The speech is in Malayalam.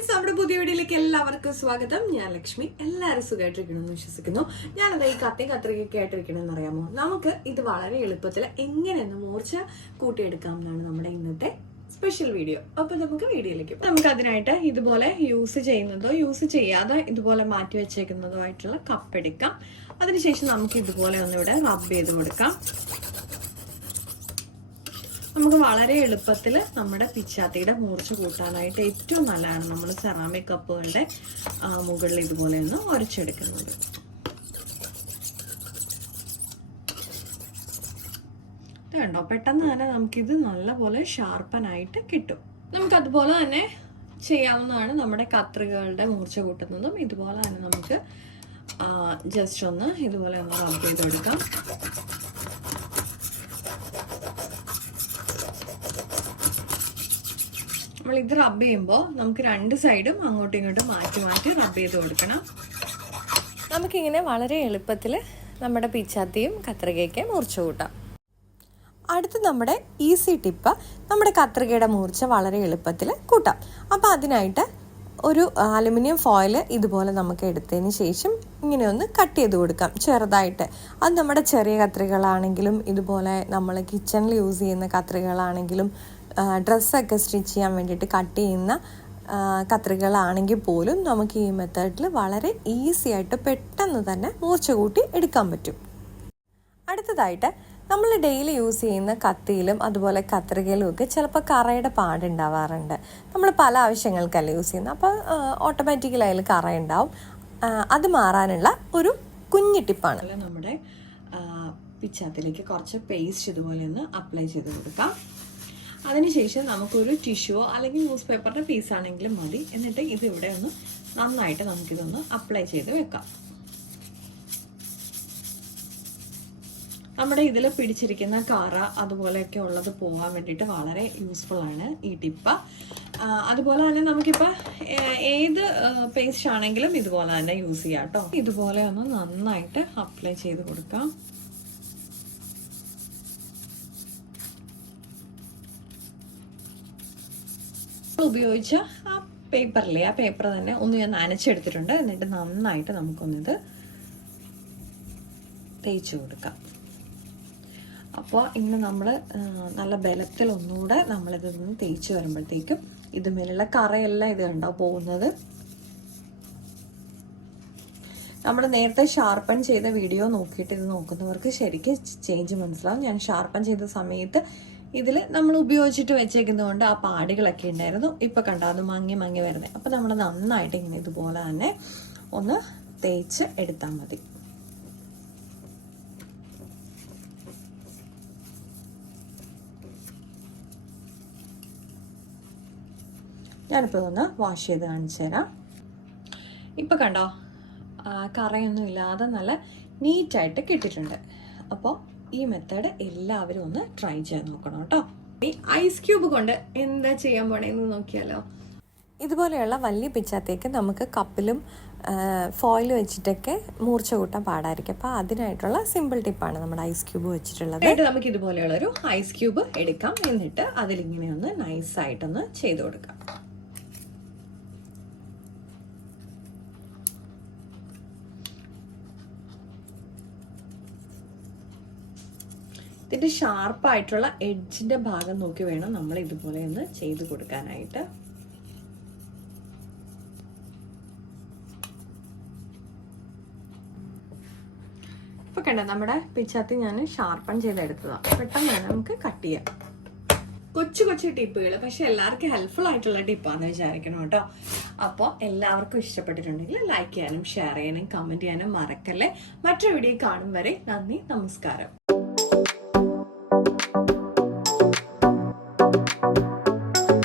ഫ്രണ്ട്സ്, നമ്മുടെ പുതിയ വീഡിയോയിലേക്ക് എല്ലാവർക്കും സ്വാഗതം. ഞാൻ ലക്ഷ്മി. എല്ലാവരും സുഖമായിട്ടിരിക്കണമെന്ന് വിശ്വസിക്കുന്നു. ഞാനത് ഈ കത്രികയൊക്കെ ആയിട്ടിരിക്കണമെന്ന് അറിയാമോ? നമുക്ക് ഇത് വളരെ എളുപ്പത്തിൽ എങ്ങനെയൊന്ന് മൂർച്ച കൂട്ടിയെടുക്കാം എന്നാണ് നമ്മുടെ ഇന്നത്തെ സ്പെഷ്യൽ വീഡിയോ. അപ്പൊ നമുക്ക് വീഡിയോയിലേക്ക് പോകാം. നമുക്ക് അതിനായിട്ട് ഇതുപോലെ യൂസ് ചെയ്യാതെ ഇതുപോലെ മാറ്റി വെച്ചേക്കുന്നതോ ആയിട്ടുള്ള കപ്പ് എടുക്കാം. അതിനുശേഷം നമുക്ക് ഇതുപോലെ ഒന്നിവിടെ റബ്ബ് ചെയ്ത് കൊടുക്കാം. നമുക്ക് വളരെ എളുപ്പത്തിൽ നമ്മുടെ പിച്ചാത്തിയുടെ മൂർച്ച കൂട്ടാനായിട്ട് ഏറ്റവും നല്ലതാണ് നമ്മൾ സെറാമിക് കപ്പുകളുടെ മുകളിൽ ഇതുപോലെ ഒന്ന് ഉരച്ചെടുക്കുന്നത്. ഇത് കണ്ടോ, പെട്ടെന്ന് തന്നെ നമുക്കിത് നല്ലപോലെ ഷാർപ്പനായിട്ട് കിട്ടും. നമുക്കതുപോലെ തന്നെ ചെയ്യാവുന്നതാണ് നമ്മുടെ കത്രികകളുടെ മൂർച്ച കൂട്ടുന്നതും. ഇതുപോലെ തന്നെ നമുക്ക് ജസ്റ്റ് ഒന്ന് ഇതുപോലെ ഒന്ന് റബ്ബ് ചെയ്തെടുക്കാം. നമ്മൾ ഇത് റബ്ബ് ചെയ്യുമ്പോൾ നമുക്ക് രണ്ട് സൈഡും അങ്ങോട്ടും ഇങ്ങോട്ടും മാറ്റി റബ്ബ് ചെയ്ത് കൊടുക്കണം. നമുക്കിങ്ങനെ വളരെ എളുപ്പത്തിൽ നമ്മുടെ പിച്ചാത്തിയും കത്രികയ്ക്ക് മൂർച്ച കൂട്ടാം. അടുത്ത് നമ്മുടെ ഈസി ടിപ്പ്, നമ്മുടെ കത്രികയുടെ മൂർച്ച വളരെ എളുപ്പത്തിൽ കൂട്ടാം. അപ്പോൾ അതിനായിട്ട് ഒരു അലുമിനിയം ഫോയിൽ ഇതുപോലെ നമുക്ക് എടുത്തതിന് ശേഷം ഇങ്ങനെ ഒന്ന് കട്ട് ചെയ്ത് കൊടുക്കാം ചെറുതായിട്ട്. അത് നമ്മുടെ ചെറിയ കത്രികകളാണെങ്കിലും ഇതുപോലെ നമ്മൾ കിച്ചണിൽ യൂസ് ചെയ്യുന്ന കത്രികകളാണെങ്കിലും ഡ്രസ്സൊക്കെ സ്റ്റിച്ച് ചെയ്യാൻ വേണ്ടിയിട്ട് കട്ട് ചെയ്യുന്ന കത്രികകളാണെങ്കിൽ പോലും നമുക്ക് ഈ മെത്തേഡിൽ വളരെ ഈസി ആയിട്ട് പെട്ടെന്ന് തന്നെ മൂർച്ച കൂട്ടി എടുക്കാൻ പറ്റും. അടുത്തതായിട്ട് നമ്മൾ ഡെയിലി യൂസ് ചെയ്യുന്ന കത്തിയിലും അതുപോലെ കത്രികയിലും ഒക്കെ ചിലപ്പോൾ കറയുടെ പാടുണ്ടാവാറുണ്ട്. നമ്മൾ പല ആവശ്യങ്ങൾക്കല്ല യൂസ് ചെയ്യുന്നത്, അപ്പോൾ ഓട്ടോമാറ്റിക്കലി അതിൽ കറ ഉണ്ടാവും. അത് മാറാനുള്ള ഒരു കുഞ്ഞു ടിപ്പാണ്. നമ്മുടെ പിച്ചാത്തിലേക്ക് കുറച്ച് പേസ്റ്റ് ഇതുപോലെ ഒന്ന് അപ്ലൈ ചെയ്ത് കൊടുക്കാം. അതിനുശേഷം നമുക്കൊരു ടിഷ്യൂവോ അല്ലെങ്കിൽ ന്യൂസ് പേപ്പറിൻ്റെ പീസാണെങ്കിലും മതി. എന്നിട്ട് ഇത് ഇവിടെ ഒന്ന് നന്നായിട്ട് നമുക്കിതൊന്ന് അപ്ലൈ ചെയ്ത് വെക്കാം. നമ്മുടെ ഇതിൽ പിടിച്ചിരിക്കുന്ന കറ അതുപോലെയൊക്കെ ഉള്ളത് പോകാൻ വേണ്ടിയിട്ട് വളരെ യൂസ്ഫുൾ ആണ് ഈ ടിപ്പ്. അതുപോലെ തന്നെ നമുക്കിപ്പോൾ ഏത് പേസ്റ്റ് ആണെങ്കിലും ഇതുപോലെ തന്നെ യൂസ് ചെയ്യാം കേട്ടോ. ഇതുപോലെ ഒന്ന് നന്നായിട്ട് അപ്ലൈ ചെയ്ത് കൊടുക്കാം. ഉപയോഗിച്ച ആ പേപ്പർ തന്നെ ഒന്ന് ഞാൻ നനച്ചെടുത്തിട്ടുണ്ട്. എന്നിട്ട് നന്നായിട്ട് നമുക്കൊന്നിത് തേച്ച് കൊടുക്കാം. അപ്പോൾ ഇങ്ങനെ നമ്മൾ നല്ല ബലത്തിൽ ഒന്നുകൂടെ നമ്മളിതൊന്ന് തേച്ച് വരുമ്പോഴത്തേക്കും ഇതുമേലുള്ള കറയെല്ലാം ഇത് കണ്ടോ പോകുന്നത്. നമ്മൾ നേരത്തെ ഷാർപ്പൺ ചെയ്ത വീഡിയോ നോക്കിയിട്ട് ഇത് നോക്കുന്നവർക്ക് ശരിക്കും ചേഞ്ച് മനസ്സിലാവും. ഞാൻ ഷാർപ്പൺ ചെയ്ത സമയത്ത് ഇതിൽ നമ്മൾ ഉപയോഗിച്ചിട്ട് വെച്ചേക്കുന്നതുകൊണ്ട് ആ പാടുകളൊക്കെ ഉണ്ടായിരുന്നു. ഇപ്പം കണ്ടോ അത് മങ്ങി വരുന്നത്. അപ്പം നമ്മൾ നന്നായിട്ട് ഇങ്ങനെ ഇതുപോലെ തന്നെ ഒന്ന് തേച്ച് എടുത്താൽ മതി. ഞാനിപ്പോൾ ഒന്ന് വാഷ് ചെയ്ത് കാണിച്ചു തരാം. ഇപ്പം കണ്ടോ കറയൊന്നും ഇല്ലാതെ നല്ല നീറ്റായിട്ട് കിട്ടിയിട്ടുണ്ട്. അപ്പോൾ ഈ മെത്തേഡ് എല്ലാവരും ഒന്ന് ട്രൈ ചെയ്ത് നോക്കണം കേട്ടോ. ഈ ഐസ് ക്യൂബ് കൊണ്ട് എന്താ ചെയ്യാൻ പോണേന്ന് നോക്കിയാലോ. ഇതുപോലെയുള്ള വലിയ പിച്ചാത്തേക്ക് നമുക്ക് കപ്പിലും ഫോയിൽ വെച്ചിട്ടൊക്കെ മൂർച്ച കൂട്ടാൻ പാടായിരിക്കും. അപ്പോൾ അതിനായിട്ടുള്ള സിമ്പിൾ ടിപ്പാണ് നമ്മുടെ ഐസ് ക്യൂബ് വെച്ചിട്ടുള്ളത്. നമുക്ക് ഇതുപോലെയുള്ളൊരു ഐസ് ക്യൂബ് എടുക്കാം. എന്നിട്ട് അതിലിങ്ങനെ ഒന്ന് നൈസായിട്ടൊന്ന് ചെയ്ത് കൊടുക്കാം. ഇതിൻ്റെ ഷാർപ്പായിട്ടുള്ള എഡ്ജിൻ്റെ ഭാഗം നോക്കി വേണം നമ്മൾ ഇതുപോലെ ഒന്ന് ചെയ്ത് കൊടുക്കാനായിട്ട്. ഇപ്പം കണ്ടോ നമ്മുടെ പിച്ചാത്തി ഞാൻ ഷാർപ്പൺ ചെയ്തെടുത്തതാണ്. പെട്ടെന്ന് തന്നെ നമുക്ക് കട്ട് ചെയ്യാം. കൊച്ചു ടിപ്പുകൾ, പക്ഷെ എല്ലാവർക്കും ഹെൽപ്ഫുൾ ആയിട്ടുള്ള ടിപ്പാന്ന് വിചാരിക്കണം കേട്ടോ. അപ്പോൾ എല്ലാവർക്കും ഇഷ്ടപ്പെട്ടിട്ടുണ്ടെങ്കിൽ ലൈക്ക് ചെയ്യാനും ഷെയർ ചെയ്യാനും കമൻറ്റ് ചെയ്യാനും മറക്കല്ലേ. മറ്റൊരു വീഡിയോ കാണും വരെ നന്ദി, നമസ്കാരം.